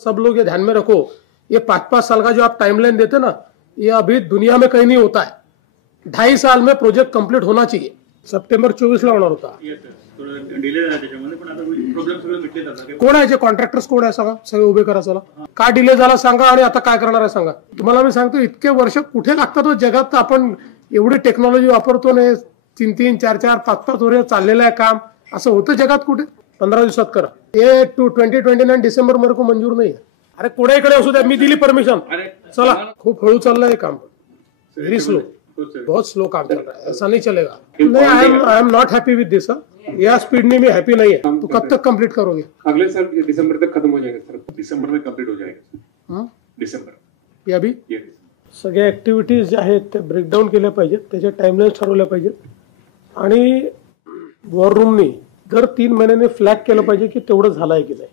सब लोग ये ध्यान में रखो, ये 5-5 साल का जो आप टाइमलाइन देते ना, ये अभी दुनिया में कहीं नहीं होता है। 2.5 साल में प्रोजेक्ट कंप्लीट होना चाहिए। सप्टेंबर 24 ला होणार होता। कोण आहे जे कॉन्ट्रॅक्टर्स कोण आहे सांगा, सगळे उभे करा चला। का डिले झाला सांगा आणि आता काय करणार आहे सांगा। तुम्हाला मी सांगतो इतके वर्ष कुठे लागतात जगात, आपण एवढी टेक्नॉलॉजी वापरतो ना, 3-3, 4-4, 5-5 वर्ष चाललेलं आहे काम, असं होतं जगात कुठे? 15 दिवसात करा। ये 2029 डिसेंबर मेरे को मंजूर नहीं है। अरे कोणाकडे असू द्या, मी दिली परमिशन, चला। खूप हळू चाललंय हे काम, व्हेरी स्लो, बहुत स्लो काम चल रहा है, ऐसा नहीं चलेगा। नहीं, आई एम नॉट हैप्पी विद दिस। या स्पीड में मैं हैप्पी नहीं है। तो कब तक कंप्लीट करोगे? अगले साल दिसंबर तक खत्म हो जाएगा सर। दिसंबर में कंप्लीट हो जाएगा। दिसंबर या भी सगळ्या ऍक्टिव्हिटीज ज्या आहेत ते ब्रेकडाऊन केल्या पाहिजेत, त्याचे टाइमलाईन ठरवल्या पाहिजेत आणि वॉर रूमनी दर 3 महिन्यांनी फ्लॅग केलं पाहिजे की तेवढं झालंय की नाही।